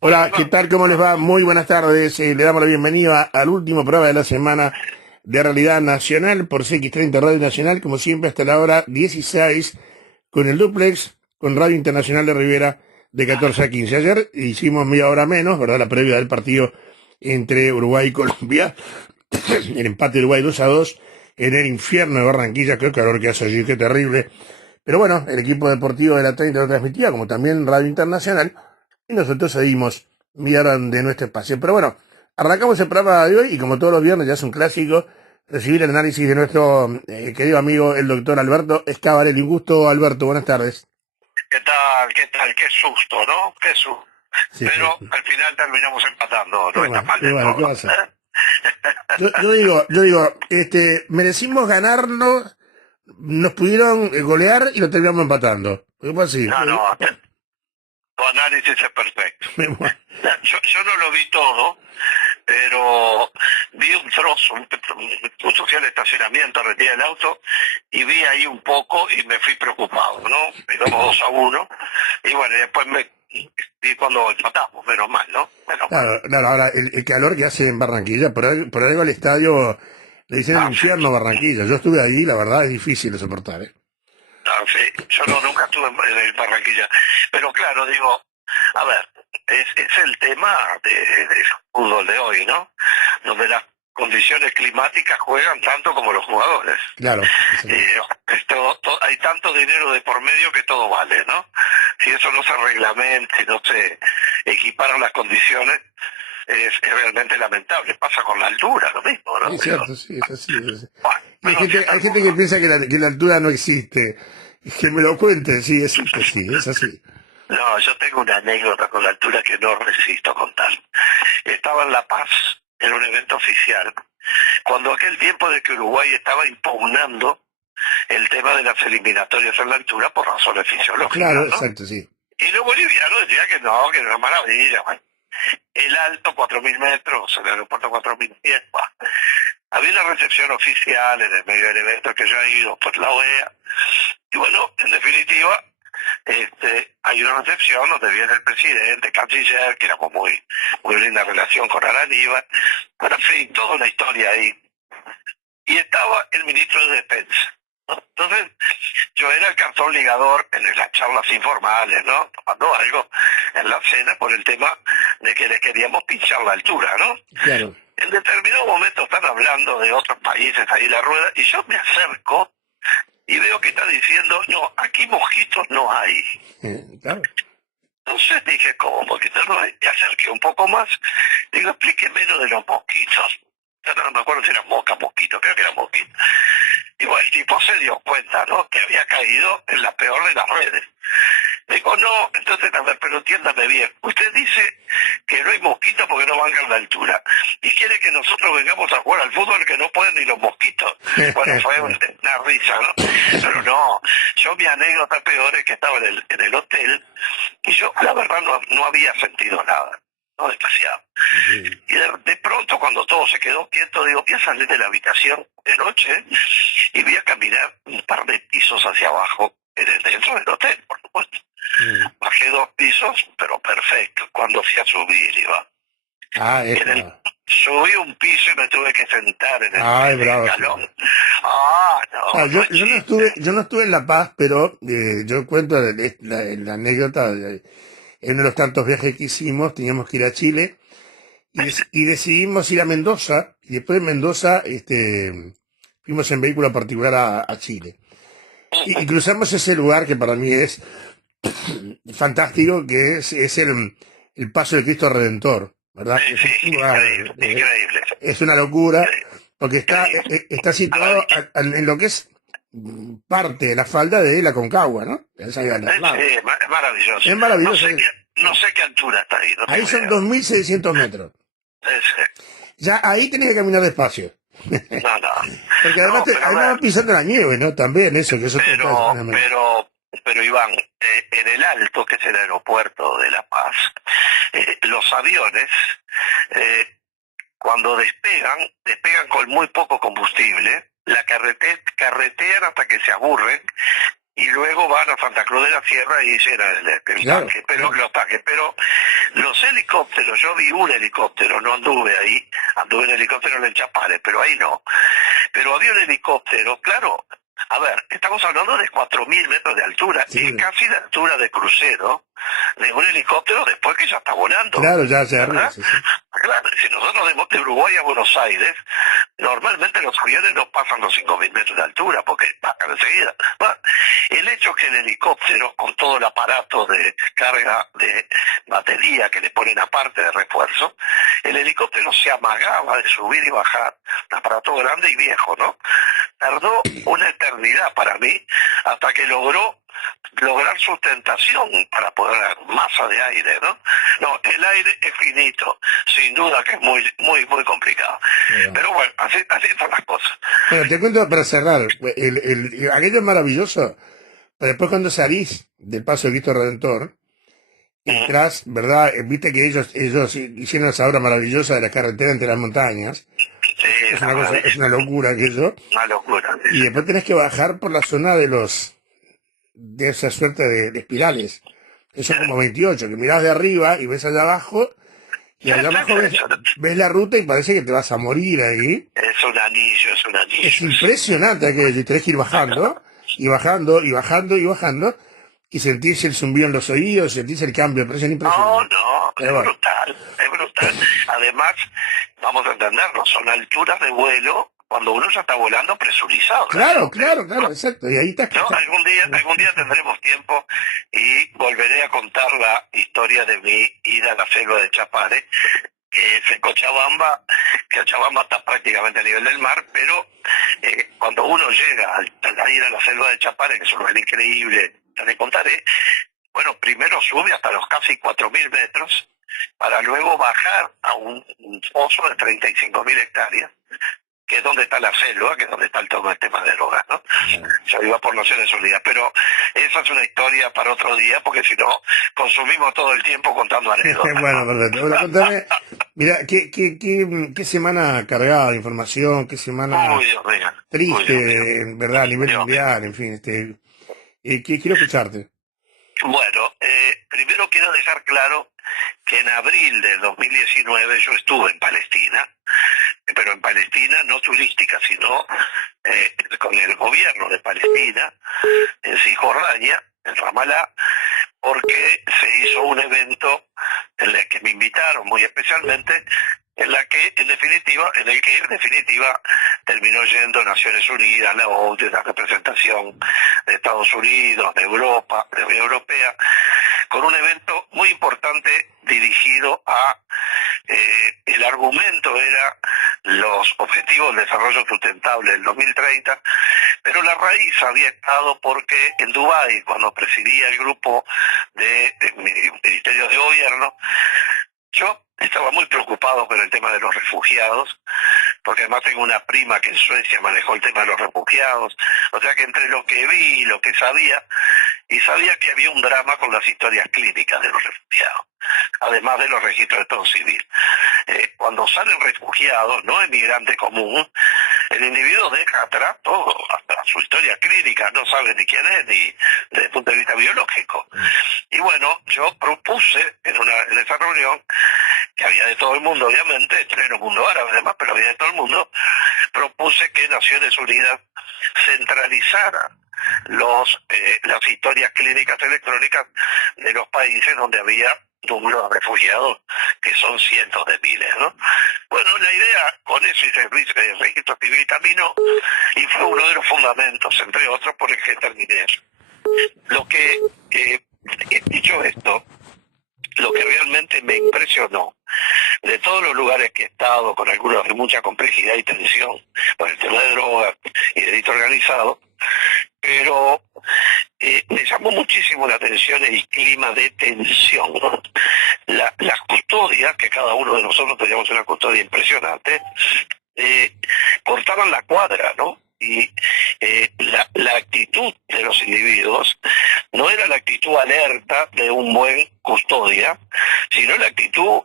Hola, ¿qué tal? ¿Cómo les va? Muy buenas tardes. Le damos la bienvenida al último programa de la semana de Realidad Nacional por CX30 Radio Nacional, como siempre hasta la hora 16, con el duplex, con Radio Internacional de Rivera de 14 a 15. Ayer hicimos media hora menos, ¿verdad? La previa del partido entre Uruguay y Colombia, el empate de Uruguay 2-2 en el infierno de Barranquilla. Qué calor que hace allí, qué terrible. Pero bueno, el equipo deportivo de la 30 lo transmitía, como también Radio Internacional, y nosotros seguimos mirando de nuestro espacio. Pero bueno, arrancamos el programa de hoy y como todos los viernes ya es un clásico recibir el análisis de nuestro querido amigo el doctor Alberto Escabarelli. Un gusto, Alberto, buenas tardes. ¿Qué tal? ¿Qué tal? Qué susto, ¿no? Qué susto. Sí, Pero al final terminamos empatando, no está mal y del bueno, ¿qué todo. pasa? Yo digo, merecimos ganarnos, nos pudieron golear y lo terminamos empatando. Fue así. No, no, tu análisis es perfecto. Yo no lo vi todo, pero vi un trozo, justo fui al estacionamiento, retiré el auto y vi ahí un poco y me fui preocupado, ¿no? Pegamos 2-1 y bueno, y después me vi cuando empatamos, menos mal, ¿no? Menos mal. Claro, claro, ahora el calor que hace en Barranquilla, por algo al estadio le dicen el Ah, infierno Barranquilla. Yo estuve allí, la verdad es difícil de soportar, ¿eh? ah, sí, yo no, nunca estuve en el Barranquilla. Pero claro, digo, a ver, es el tema del fútbol de hoy, ¿no? Donde las condiciones climáticas juegan tanto como los jugadores. Claro, exacto. Hay tanto dinero de por medio que todo vale, ¿no? Si eso no se reglamenta y no se equiparan las condiciones, es realmente lamentable. Pasa con la altura, lo mismo, ¿no? Es Digo, cierto, sí, es así. bueno, Y pero así está hay el gente que mundo. piensa que la altura no existe. Y que me lo cuente, sí, existe, sí, es así. No, yo tengo una anécdota con la altura que no resisto contar. Estaba en La Paz, en un evento oficial, cuando aquel tiempo de que Uruguay estaba impugnando el tema de las eliminatorias en la altura por razones Claro, fisiológicas, ¿no? exacto, sí. Y los bolivianos decían que no, que era una maravilla. Bueno, el alto, 4.000 metros, el aeropuerto 4.000 pies. Bah. Había una recepción oficial en el medio del evento que yo he ido por la OEA. Y bueno, en definitiva, hay una recepción donde viene el presidente, canciller, que era con muy linda relación con Aníbal, pero en fin, toda una historia ahí. Y estaba el ministro de Defensa, ¿no? Entonces, yo era el cartón ligador en las charlas informales, ¿no? Tomando algo en la cena por el tema de que les queríamos pinchar la altura, ¿no? Claro. En determinado momento están hablando de otros países ahí la rueda, y yo me acerco y veo que está diciendo, no, aquí mosquitos no hay. Claro. Entonces dije, ¿cómo mosquitos no hay? Me acerqué un poco más, digo, explíqueme lo de los mosquitos. Yo no me acuerdo si era mosquito, creo que era mosquito. Y bueno, el tipo se dio cuenta, ¿no? Que había caído en la peor de las redes. Digo, no, entonces, a ver, pero entiéndame bien. Usted dice que no hay mosquitos porque no bancan la altura. Y quiere que nosotros vengamos a jugar al fútbol que no pueden ni los mosquitos. Bueno, fue una risa, ¿no? Pero no, yo mi anécdota peor es que estaba en el hotel y yo, la verdad, no había sentido nada. No demasiado. Y de pronto, cuando todo se quedó quieto, digo, voy a salir de la habitación de noche y voy a caminar un par de pisos hacia abajo, dentro del hotel, por supuesto. Bajé 2 pisos, pero perfecto. Cuando fui a subir, iba. Ah, Subí un piso y me tuve que sentar en ay, el bravo, sí. escalón. Ah, no, no es chiste. Yo no estuve en La Paz, pero yo cuento la anécdota en uno de los tantos viajes que hicimos, teníamos que ir a Chile y decidimos ir a Mendoza y después de Mendoza fuimos en vehículo particular a Chile. Y cruzamos ese lugar que para mí es fantástico, que es el paso del Cristo Redentor, ¿verdad? Sí, Que es un sí, lugar, increíble, increíble. es una locura, porque Increíble. está situado Maravilla. en lo que es parte de la falda de la Concagua, ¿no? Es ahí al Sí, lado. es maravilloso. Es No maravilloso. sé no sé qué altura está ahí, no Ahí tengo son idea. 2.600 metros. Ya ahí tenés que caminar despacio. No, no. Porque además, No, pero a además ver, vas pisando la nieve, ¿no? También eso, que eso te pero, pero, pero Iván, en el Alto, que es el aeropuerto de La Paz, los aviones, eh, cuando despegan con muy poco combustible, carretean hasta que se aburren y luego van a Santa Cruz de la Sierra y llenan el Claro, tanque, pero claro. los tanques, pero los helicóptero, yo vi un helicóptero, no anduve ahí, anduve en helicóptero en el Chapare, pero ahí no. Pero había un helicóptero, claro, a ver, estamos hablando de 4.000 metros de altura, Sí. y casi la altura de crucero de un helicóptero después que ya está volando. Claro, ya se arriba, ¿Verdad? sí, sí. Claro, si nosotros de Uruguay a Buenos Aires, normalmente los aviones no pasan los 5.000 metros de altura porque bajan enseguida. Bueno, el hecho es que el helicóptero, con todo el aparato de carga de batería que le ponen aparte de refuerzo, el helicóptero se amagaba de subir y bajar, un aparato grande y viejo, ¿no? Tardó una eternidad para mí hasta que lograr sustentación para poder masa de aire, ¿no? No, el aire es finito, sin duda que es muy complicado. Bueno. Pero bueno, así están las cosas. Bueno, te cuento para cerrar, aquello es maravilloso, pero después cuando salís del Paso de Cristo Redentor, entrás, ¿verdad? Viste que ellos hicieron esa obra maravillosa de la carretera entre las montañas. Sí, Es una cosa, es una locura aquello. una locura. Y después tenés que bajar por la zona de esa suerte de espirales. Eso es como 28, que mirás de arriba y ves allá abajo, y allá abajo ves la ruta y parece que te vas a morir ahí. Es un anillo, es un anillo. Es impresionante aquello, y tenés que ir bajando, y bajando, y bajando, y bajando, y sentís el zumbido en los oídos, sentís el cambio de presión impresionante. No, Pero es bueno. brutal, es brutal. Además, vamos a entenderlo, son alturas de vuelo cuando uno ya está volando presurizado. Claro, exacto, y ahí estás. ¿No? Algún día tendremos tiempo y volveré a contar la historia de mi ida a la selva de Chapare, que es en Cochabamba, que Cochabamba está prácticamente a nivel del mar, pero cuando uno llega a ir a la selva de Chapare, que es un lugar increíble, ya le contaré, bueno, primero sube hasta los casi 4.000 metros, para luego bajar a un pozo de 35.000 hectáreas, que es donde está la selva, que es donde está todo el tema de drogas, ¿no? Yo iba por Naciones Unidas, pero esa es una historia para otro día, porque si no, consumimos todo el tiempo contando anécdotas. Bueno, perfecto. Bueno, contame, mira, ¿qué semana cargada de información, qué semana Uy, Dios mío. triste, Uy, Dios mío. ¿verdad? A nivel Dios mío. mundial, en fin, quiero escucharte. Bueno, primero quiero dejar claro que en abril del 2019 yo estuve en Palestina, pero en Palestina no turística, sino con el gobierno de Palestina, en Cisjordania, en Ramallah, porque se hizo un evento en el que me invitaron muy especialmente, en el que en definitiva terminó yendo Naciones Unidas, la ONU, la representación de Estados Unidos, de Europa, de la Unión Europea, con un evento muy importante dirigido a el argumento era los objetivos de desarrollo sustentable del 2030, pero la raíz había estado porque en Dubái, cuando presidía el grupo de ministerios de gobierno, yo estaba muy preocupado con el tema de los refugiados, porque además tengo una prima que en Suecia manejó el tema de los refugiados, o sea que entre lo que vi y lo que sabía, y sabía que había un drama con las historias clínicas de los refugiados, además de los registros de Estado civil. Cuando sale refugiado, no emigrante común, el individuo deja atrás todo, hasta su historia clínica, no sabe ni quién es, ni desde el punto de vista biológico. Y bueno, yo propuse en esa reunión, que había de todo el mundo, obviamente, en pleno mundo árabe además, pero había de todo el mundo, propuse que Naciones Unidas centralizara las historias clínicas electrónicas de los países donde había números de refugiados, que son cientos de miles, ¿no? Bueno, la idea con eso y el registro civil caminó, y fue uno de los fundamentos, entre otros, por el que terminé eso. Lo que, dicho esto, lo que realmente me impresionó, de todos los lugares que he estado, con algunos de mucha complejidad y tensión, por el tema de drogas y delito organizado, pero me llamó muchísimo la atención el clima de tensión, ¿no? Las custodias, que cada uno de nosotros teníamos una custodia impresionante, cortaban la cuadra, ¿no? Y la actitud de los individuos no era la actitud alerta de un buen custodia, sino la actitud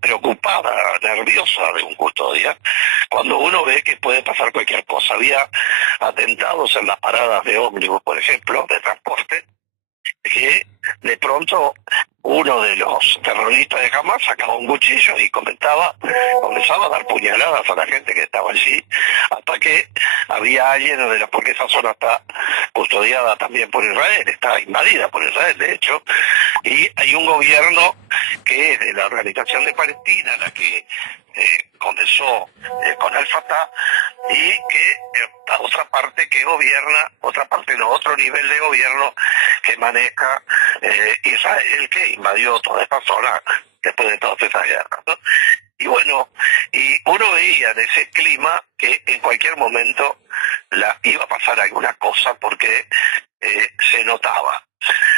preocupada, nerviosa de un custodia, cuando uno ve que puede pasar cualquier cosa. Había atentados en las paradas de ómnibus, por ejemplo, de transporte, que de pronto uno de los terroristas de Hamas sacaba un cuchillo y comenzaba a dar puñaladas a la gente que estaba allí, hasta que había alguien porque esa zona está custodiada también por Israel, está invadida por Israel de hecho, y hay un gobierno que es de la Organización de Palestina, la que comenzó con el Fatah, y que la otra parte que gobierna, otro nivel de gobierno que maneja Israel, que invadió toda esta zona después de todas esas guerras, ¿no? Y bueno, y uno veía en ese clima que en cualquier momento iba a pasar alguna cosa porque se notaba.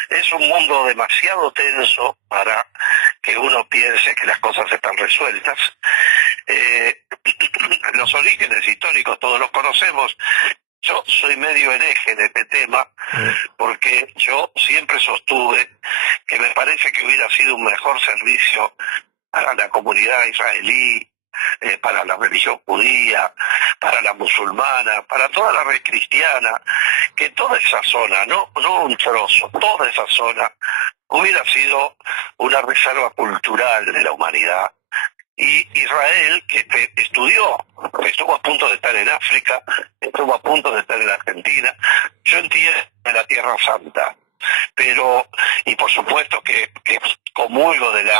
Es un mundo demasiado tenso para que uno piense que las cosas están resueltas. Los orígenes históricos todos los conocemos. Yo soy medio hereje en este tema porque yo siempre sostuve que me parece que hubiera sido un mejor servicio para la comunidad israelí, para la religión judía, para la musulmana, para toda la red cristiana, que toda esa zona, no un trozo, toda esa zona hubiera sido una reserva cultural de la humanidad. Y Israel, que estuvo a punto de estar en África, estuvo a punto de estar en Argentina, yo entiendo la Tierra Santa, pero, y por supuesto que comulgo del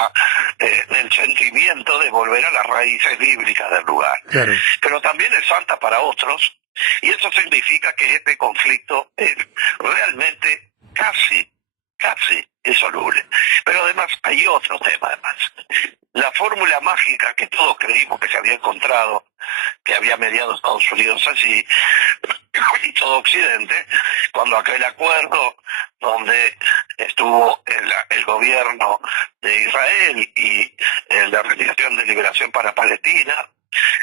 sentimiento de volver a las raíces bíblicas del lugar. Claro. Pero también es santa para otros, y eso significa que este conflicto es realmente casi insoluble. Pero además hay otro tema además. La fórmula mágica que todos creímos que se había encontrado, que había mediado Estados Unidos allí, y todo Occidente, cuando aquel acuerdo donde estuvo el gobierno de Israel y la Organización de Liberación para Palestina,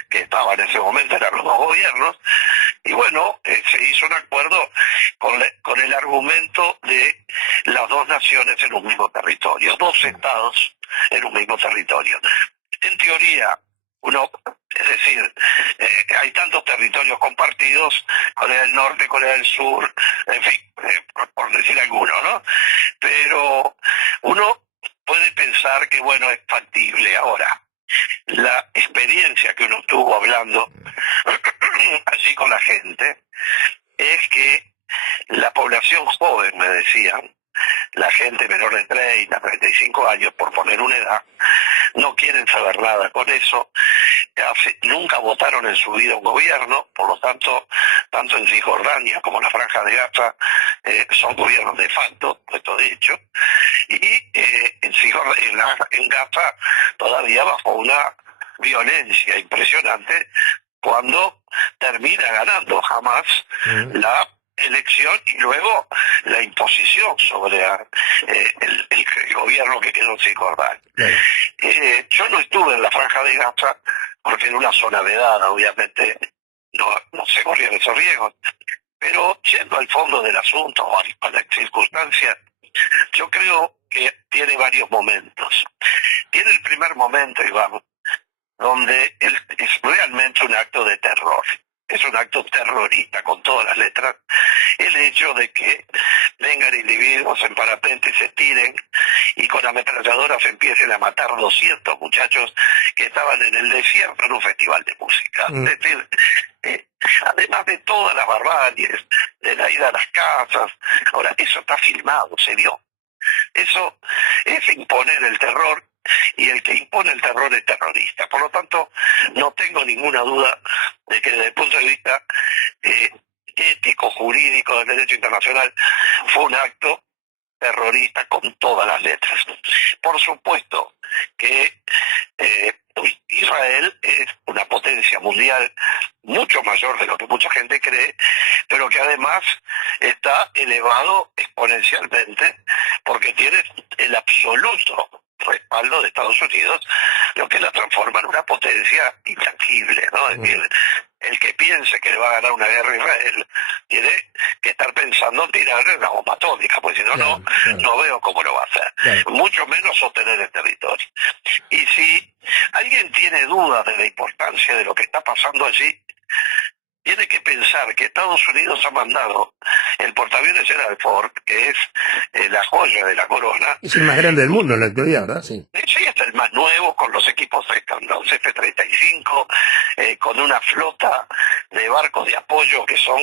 que estaba en ese momento, eran los dos gobiernos, y bueno, se hizo un acuerdo con el argumento de las dos naciones en un mismo territorio, dos estados en un mismo territorio. En teoría, es decir, hay tantos territorios compartidos, Corea del Norte, Corea del Sur, en fin, por decir alguno, ¿no? Pero uno puede pensar que, bueno, es factible. Ahora, la experiencia que uno tuvo hablando allí con la gente es que la población joven, me decían, la gente menor de 30, 35 años, por poner una edad, no quieren saber nada con eso, nunca votaron en su vida un gobierno, por lo tanto, tanto en Cisjordania como en la Franja de Gaza son gobiernos de facto, esto de hecho, y en Gaza todavía bajo una violencia impresionante cuando termina ganando Hamas la elección y luego la imposición sobre el gobierno que quedó en Cisjordania. Yo no estuve en la Franja de Gaza porque en una zona vedada, obviamente, no se corrían esos riesgos. Pero yendo al fondo del asunto, a las circunstancias, yo creo que tiene varios momentos. Tiene el primer momento, Iván, donde es realmente un acto de terror. Es un acto terrorista con todas las letras, el hecho de que vengan individuos en parapente y se tiren y con ametralladoras empiecen a matar 200 muchachos que estaban en el desierto en un festival de música. Es decir, además de todas las barbaries, de la ida a las casas, ahora, eso está filmado, se vio. Eso es imponer el terror, y el que impone el terror es terrorista. Por lo tanto, no tengo ninguna duda de que desde el punto de vista ético, jurídico, del derecho internacional, fue un acto terrorista con todas las letras. Por supuesto que Israel es una potencia mundial mucho mayor de lo que mucha gente cree, pero que además está elevado exponencialmente porque tiene el absoluto respaldo de Estados Unidos, lo que la transforma en una potencia intangible, ¿no? Es decir, el que piense que le va a ganar una guerra a Israel tiene que estar pensando en tirarle una bomba atómica, pues si no, no veo cómo lo va a hacer. Mucho menos sostener el territorio. Y si alguien tiene dudas de la importancia de lo que está pasando allí, tiene que pensar que Estados Unidos ha mandado el portaaviones Gerald Ford, que es la joya de la corona. Es el más grande del mundo en la actualidad, ¿verdad? Sí. Sí, es el más nuevo, con los equipos con los F-35, con una flota de barcos de apoyo que son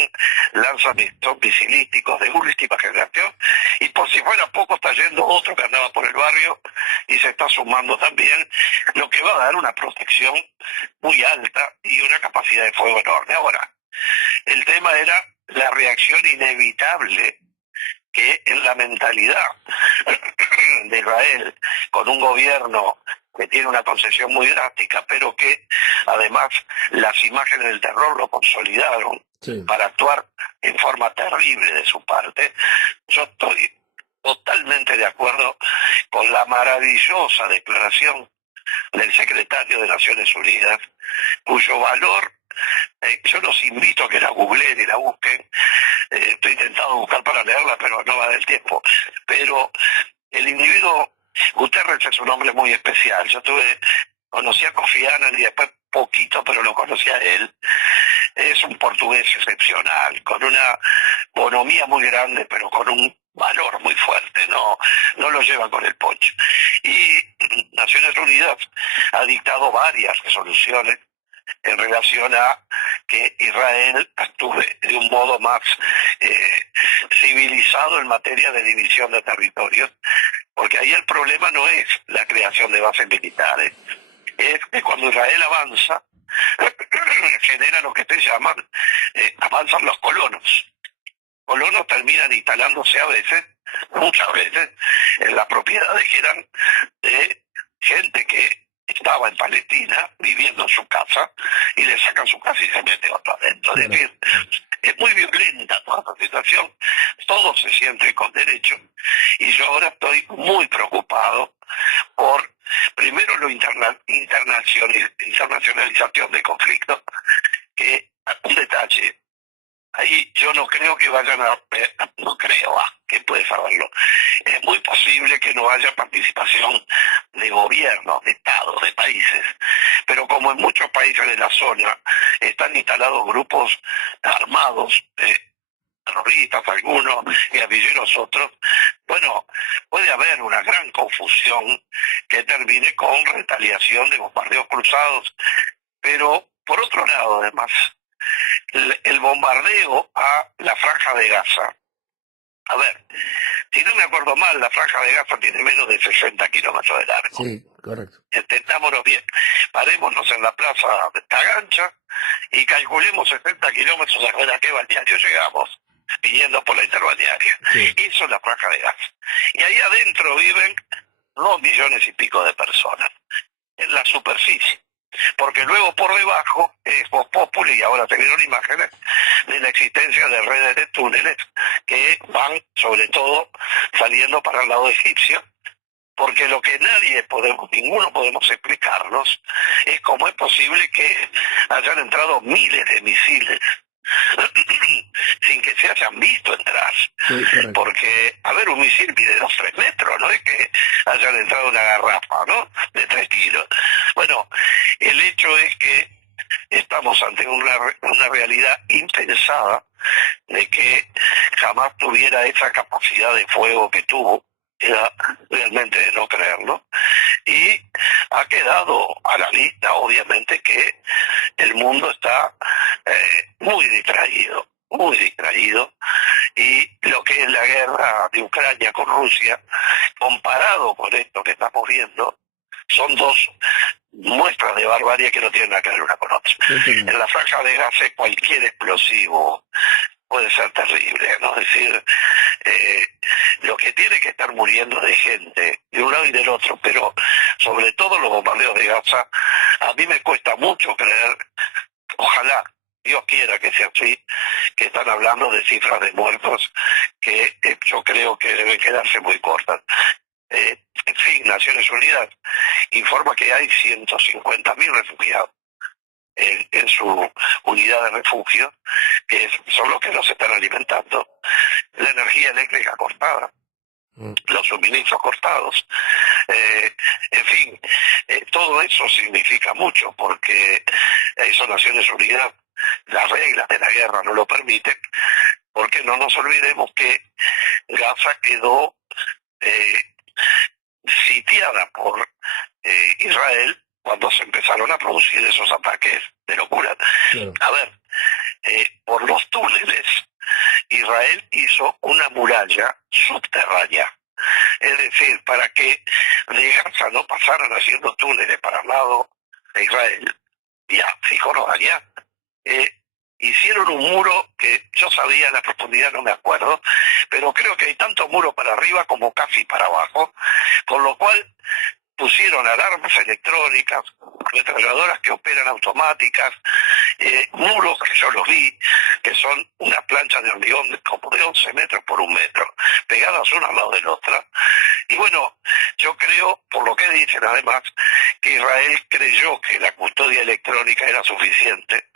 lanzamientos misilísticos de última generación, y por si fuera poco está yendo otro que andaba por el barrio y se está sumando también, lo que va a dar una protección muy alta y una capacidad de fuego enorme. Ahora, el tema era la reacción inevitable que en la mentalidad de Israel, con un gobierno que tiene una concesión muy drástica, pero que además las imágenes del terror lo consolidaron para actuar en forma terrible de su parte, yo estoy totalmente de acuerdo con la maravillosa declaración del secretario de Naciones Unidas, cuyo valor yo los invito a que la googleen y la busquen. Estoy intentando buscar para leerla, pero no va del tiempo. Pero el individuo, Guterres es un hombre muy especial. Conocí a Kofi Annan y después poquito, pero lo conocí a él. Es un portugués excepcional, con una bonomía muy grande, pero con un valor muy fuerte, no lo lleva con el poncho. Y Naciones Unidas ha dictado varias resoluciones en relación a que Israel actúe de un modo más civilizado en materia de división de territorios, porque ahí el problema no es la creación de bases militares, es que cuando Israel avanza, genera lo que se llaman, avanzan los colonos. Colonos terminan instalándose a veces, muchas veces, en las propiedades que eran de gente que estaba en Palestina viviendo en su casa y le sacan su casa y se mete otra adentro. Es decir, es muy violenta toda esta situación, todos se sienten con derecho, y yo ahora estoy muy preocupado por, primero, la internacionalización del conflicto, que, un detalle, ahí yo no creo que vayan que puede saberlo. Es muy posible que no haya participación de gobiernos, de estados, de países, pero como en muchos países de la zona están instalados grupos armados, terroristas algunos, guerrilleros otros, bueno, puede haber una gran confusión que termine con retaliación de bombardeos cruzados, pero por otro lado, además, el bombardeo a la Franja de Gaza. A ver, si no me acuerdo mal, la Franja de Gaza tiene menos de 60 kilómetros de largo. Sí, correcto. Entendámonos bien. Parémonos en la plaza de Tagancha y calculemos 60 kilómetros a qué balneario llegamos, viniendo por la interbalnearia. Sí. Eso es la Franja de Gaza. Y ahí adentro viven 2 millones y pico de personas, en la superficie. Porque luego por debajo es Vox Populi, y ahora te vieron imágenes de la existencia de redes de túneles que van sobre todo saliendo para el lado egipcio, porque lo que ninguno podemos explicarnos es cómo es posible que hayan entrado miles de misiles sin que se hayan visto entrar. Sí, porque, a ver, un misil mide 2-3 metros, no es que hayan entrado una garrafa, ¿no? De 3 kilos. Bueno, el hecho es que estamos ante una realidad impensada de que jamás tuviera esa capacidad de fuego que tuvo. Era realmente de no creerlo, y ha quedado a la lista, obviamente, que el mundo está muy distraído, y lo que es la guerra de Ucrania con Rusia, comparado con esto que estamos viendo, son dos muestras de barbarie que no tienen nada que ver una con otra. En la Franja de Gaza cualquier explosivo puede ser terrible, ¿no? Es decir, lo que tiene que estar muriendo de gente de un lado y del otro, pero sobre todo los bombardeos de Gaza, a mí me cuesta mucho creer, ojalá, Dios quiera que sea así, que están hablando de cifras de muertos que yo creo que deben quedarse muy cortas. En fin, Naciones Unidas informa que hay 150.000 refugiados en su unidad de refugio, que son los que nos están alimentando, la energía eléctrica cortada, los suministros cortados, en fin, todo eso significa mucho, porque eso Naciones Unidas las reglas de la guerra no lo permiten, porque no nos olvidemos que Gaza quedó sitiada por Israel cuando se empezaron a producir esos ataques de locura. Claro. A ver, por los túneles, Israel hizo una muralla subterránea. Es decir, para que de Gaza no pasaran haciendo túneles para el lado de Israel, y a Cisjordania, hicieron un muro que yo sabía la profundidad, no me acuerdo, pero creo que hay tanto muro para arriba como casi para abajo, con lo cual pusieron alarmas electrónicas, ametralladoras que operan automáticas, muros que yo los vi, que son unas planchas de hormigón como de 11 metros por 1 metro, pegadas una al lado de la otra. Y bueno, yo creo, por lo que dicen además, que Israel creyó que la custodia electrónica era suficiente.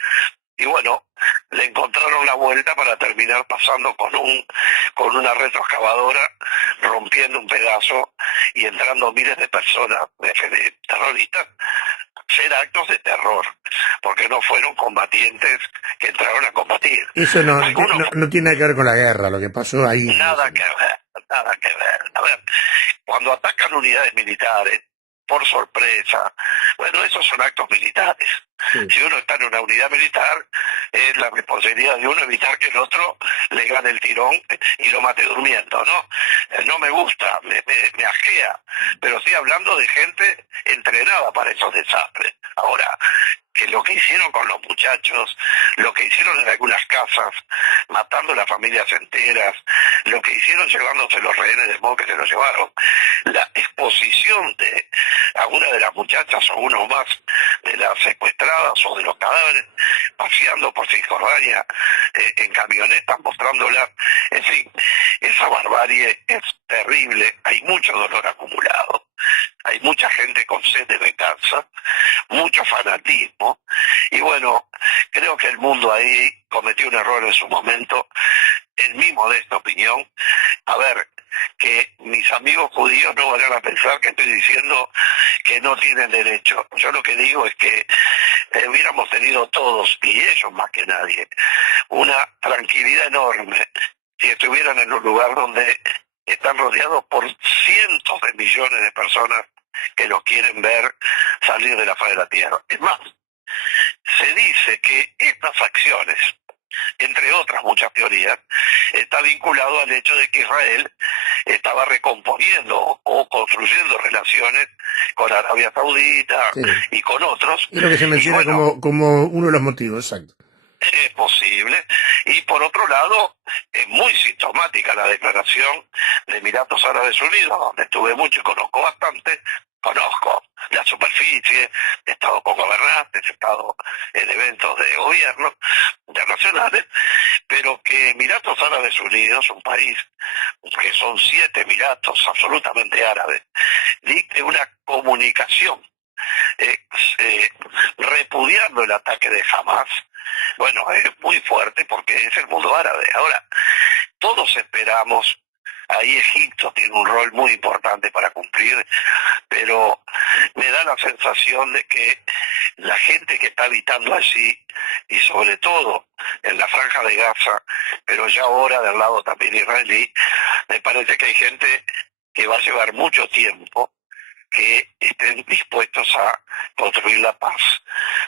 Y bueno, le encontraron la vuelta para terminar pasando con una retroexcavadora, rompiendo un pedazo y entrando miles de personas, de terroristas, a hacer actos de terror, porque no fueron combatientes que entraron a combatir. Eso no tiene nada que ver con la guerra, lo que pasó ahí. Nada que ver, nada que ver. A ver, cuando atacan unidades militares, por sorpresa, bueno, esos son actos militares. Sí. Si uno está en una unidad militar, es la responsabilidad de uno evitar que el otro le gane el tirón y lo mate durmiendo, ¿no? No me gusta, me ajea, pero estoy hablando de gente entrenada para esos desastres. Ahora, que lo que hicieron con los muchachos, lo que hicieron en algunas casas, matando a las familias enteras, lo que hicieron llevándose los rehenes de modo que se los llevaron, la exposición de alguna de las muchachas o uno más de las secuestradas o de los cadáveres paseando por Cisjordania en camionetas mostrándolas, en fin, esa barbarie es terrible, hay mucho dolor acumulado. Hay mucha gente con sed de venganza, mucho fanatismo, y bueno, creo que el mundo ahí cometió un error en su momento, en mi modesta opinión. A ver, que mis amigos judíos no vayan a pensar que estoy diciendo que no tienen derecho. Yo lo que digo es que hubiéramos tenido todos, y ellos más que nadie, una tranquilidad enorme si estuvieran en un lugar donde están rodeados por cientos de millones de personas que los quieren ver salir de la faz de la tierra. Es más, se dice que estas acciones, entre otras muchas teorías, está vinculado al hecho de que Israel estaba recomponiendo o construyendo relaciones con Arabia Saudita, sí, y con otros. Es lo que se menciona, bueno, como uno de los motivos, exacto. Es posible. Y por otro lado, es muy sintomática la declaración de Emiratos Árabes Unidos, donde estuve mucho y conozco bastante. Conozco la superficie, he estado con gobernantes, he estado en eventos de gobierno internacionales, pero que Emiratos Árabes Unidos, un país que son 7 emiratos absolutamente árabes, dicte una comunicación repudiando el ataque de Hamas, bueno, es muy fuerte porque es el mundo árabe. Ahora, todos esperamos, ahí Egipto tiene un rol muy importante para cumplir, pero me da la sensación de que la gente que está habitando allí, y sobre todo en la franja de Gaza, pero ya ahora del lado también israelí, me parece que hay gente que va a llevar mucho tiempo que estén dispuestos a construir la paz.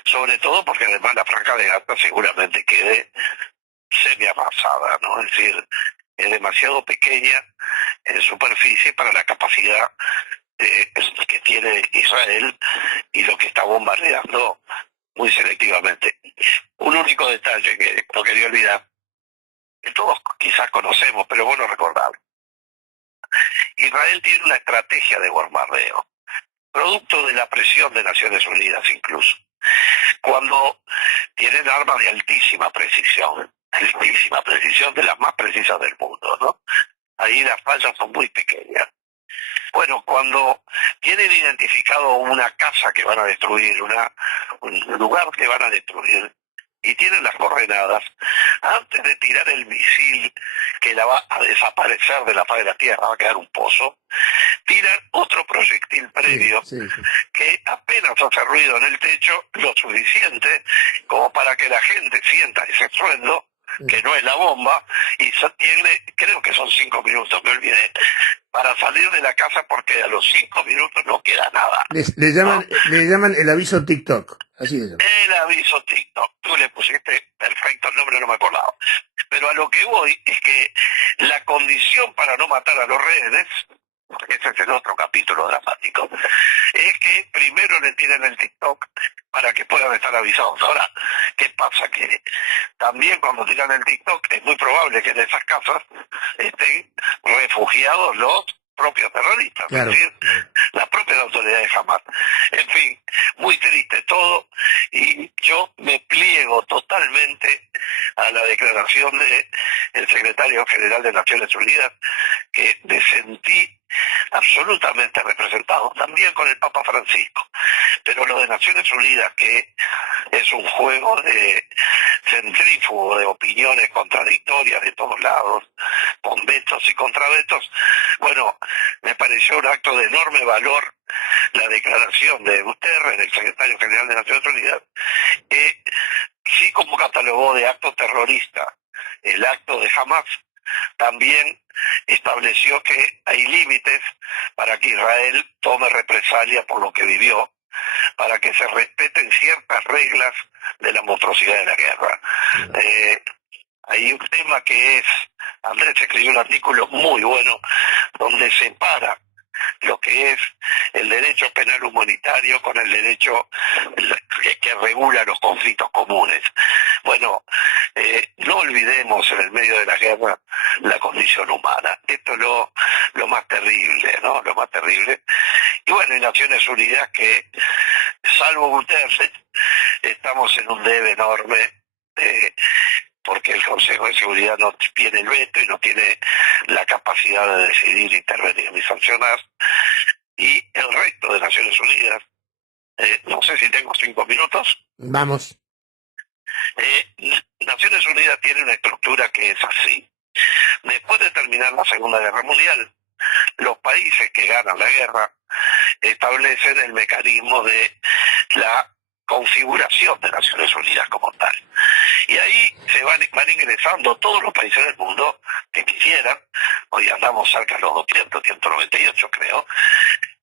Sobre todo porque además la franja de Gaza seguramente quede semi-arrasada, ¿no? Es decir, es demasiado pequeña en superficie para la capacidad que tiene Israel y lo que está bombardeando muy selectivamente. Un único detalle que no quería olvidar, que todos quizás conocemos, pero es bueno recordarlo. Israel tiene una estrategia de bombardeo, producto de la presión de Naciones Unidas incluso. Cuando tienen armas de altísima precisión de las más precisas del mundo, ¿no? Ahí las fallas son muy pequeñas. Bueno, cuando tienen identificado una casa que van a destruir, un lugar que van a destruir, y tienen las coordenadas, antes de tirar el misil que la va a desaparecer de la faz de la tierra, va a quedar un pozo, tiran otro proyectil previo, que apenas apenas hace ruido en el techo, lo suficiente como para que la gente sienta ese estruendo, que no es la bomba, y tiene, creo que son 5 minutos, me olvidé, para salir de la casa, porque a los 5 minutos no queda nada. Le llaman, ¿no? le llaman el aviso TikTok, así es. El aviso TikTok. Tú le pusiste perfecto el nombre, no me acordaba. Pero a lo que voy es que la condición para no matar a los rehenes, ese es el otro capítulo dramático, es que primero le tienen el TikTok para que puedan estar avisados. Ahora, ¿qué pasa? Que también cuando tiran el TikTok es muy probable que en esas casas estén refugiados los propios terroristas, Claro. es decir, las propias autoridades Hamas. En fin, muy triste todo, y yo me pliego totalmente a la declaración del secretario general de Naciones Unidas, que me sentí absolutamente representado, también con el Papa Francisco. Pero lo de Naciones Unidas, que es un juego de centrífugo de opiniones contradictorias de todos lados, con vetos y contravetos, bueno, me pareció un acto de enorme valor la declaración de Guterres, del secretario general de Naciones Unidas, que sí, como catalogó de acto terrorista el acto de Hamas, también estableció que hay límites para que Israel tome represalia por lo que vivió, para que se respeten ciertas reglas de la monstruosidad de la guerra. Hay un tema que es, Andrés escribió un artículo muy bueno donde separa lo que es el derecho penal humanitario con el derecho que regula los conflictos comunes. Bueno, no olvidemos en el medio de la guerra la condición humana. Esto es lo más terrible, ¿no? Lo más terrible. Y bueno, y Naciones Unidas, que salvo Guterres, estamos en un debe enorme, porque el Consejo de Seguridad no tiene el veto y no tiene la capacidad de decidir, intervenir ni sancionar. Y el resto de Naciones Unidas, no sé si tengo 5 minutos. Vamos. Naciones Unidas tiene una estructura que es así. Después de terminar la Segunda Guerra Mundial, los países que ganan la guerra establecen el mecanismo de la configuración de Naciones Unidas como tal. Y ahí se van ingresando todos los países del mundo que quisieran, hoy andamos cerca de los 200, 198 creo,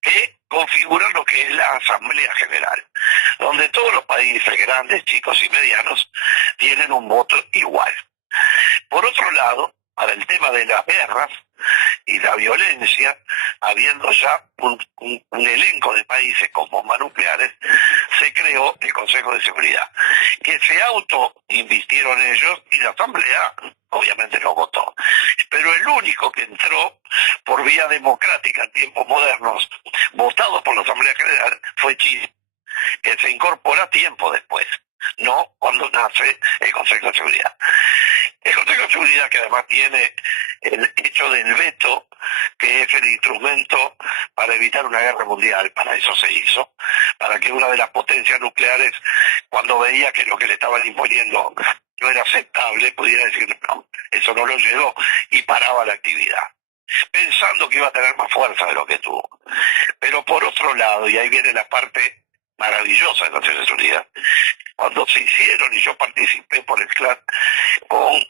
que configuran lo que es la Asamblea General, donde todos los países grandes, chicos y medianos tienen un voto igual. Por otro lado, para el tema de las guerras y la violencia, habiendo ya un elenco de países con bombas nucleares, se creó el Consejo de Seguridad, que se autoinvistieron ellos y la Asamblea obviamente no votó. Pero el único que entró por vía democrática en tiempos modernos, votado por la Asamblea General, fue Chile, que se incorpora tiempo después, no cuando nace el Consejo de Seguridad. El Consejo de Seguridad, que además tiene el hecho del veto, que es el instrumento para evitar una guerra mundial, para eso se hizo, para que una de las potencias nucleares, cuando veía que lo que le estaban imponiendo no era aceptable, pudiera decir, no, eso no lo llegó, y paraba la actividad, pensando que iba a tener más fuerza de lo que tuvo. Pero por otro lado, y ahí viene la parte maravillosa de Naciones Unidas, cuando se hicieron, y yo participé por el CLAD, con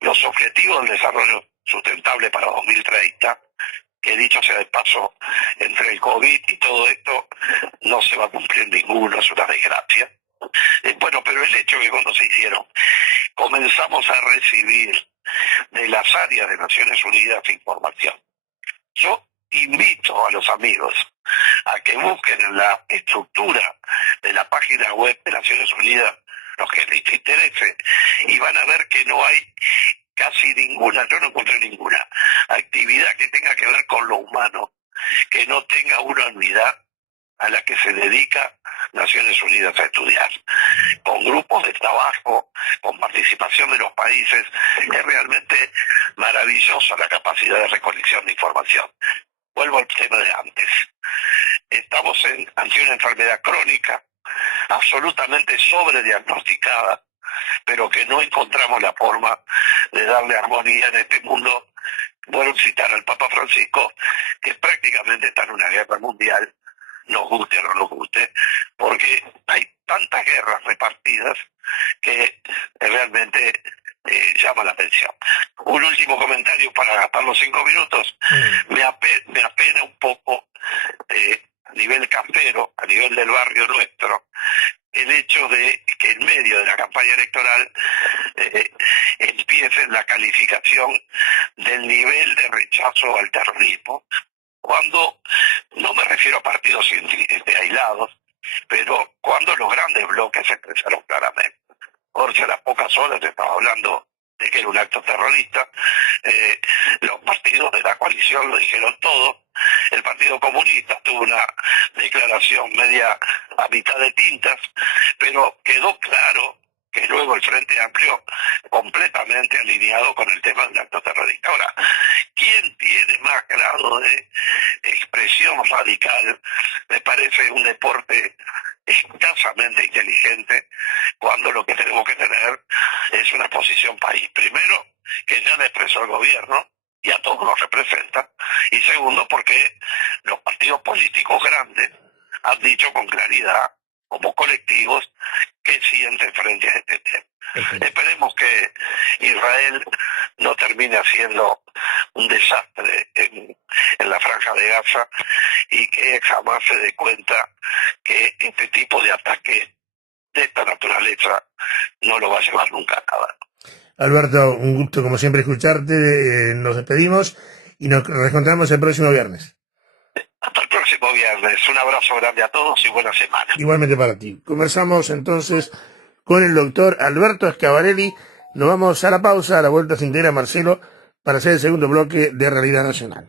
los objetivos del desarrollo sustentable para 2030, que dicho sea de paso, entre el COVID y todo esto, no se va a cumplir ninguno, es una desgracia. Bueno, pero el hecho que cuando se hicieron, comenzamos a recibir de las áreas de Naciones Unidas información. Yo invito a los amigos a que busquen en la estructura de la página web de Naciones Unidas lo que les interese, y van a ver que no hay casi ninguna, yo no encontré ninguna actividad que tenga que ver con lo humano, que no tenga una unidad a la que se dedica Naciones Unidas a estudiar, con grupos de trabajo, con participación de los países. Es realmente maravillosa la capacidad de recolección de información. Vuelvo al tema de antes. Estamos ante una enfermedad crónica, absolutamente sobrediagnosticada, pero que no encontramos la forma de darle armonía en este mundo. Vuelvo a citar al Papa Francisco, que prácticamente está en una guerra mundial, nos guste o no nos guste, barrio nuestro el hecho de que en medio de la campaña electoral empiece la calificación del nivel de rechazo al terrorismo, cuando no me refiero a partidos aislados, pero cuando los grandes bloques se expresaron claramente. Porque a las pocas horas se estaba hablando de que era un acto terrorista, los partidos de la coalición lo dijeron todo, el Partido Comunista tuvo una declaración media a mitad de tintas, pero quedó claro que luego el Frente Amplio completamente alineado con el tema del acto terrorista. Ahora, ¿quién tiene más grado de expresión radical? Me parece un deporte escasamente inteligente, cuando lo que tenemos que tener es una posición país. Primero, que ya le expresó el gobierno y a todos nos representa, y segundo, porque los partidos políticos grandes han dicho con claridad, como colectivos, que sienten frente a este tema. Esperemos que Israel no termine haciendo un desastre en la Franja de Gaza y que jamás se dé cuenta que este tipo de ataque de esta naturaleza no lo va a llevar nunca a nada. Alberto, un gusto como siempre escucharte, nos despedimos y nos reencontramos el próximo viernes. Hasta el próximo viernes, un abrazo grande a todos y buena semana. Igualmente para ti. Conversamos entonces con el doctor Alberto Schiavarelli. Nos vamos a la pausa, a la vuelta se integra Marcelo para hacer el segundo bloque de Realidad Nacional.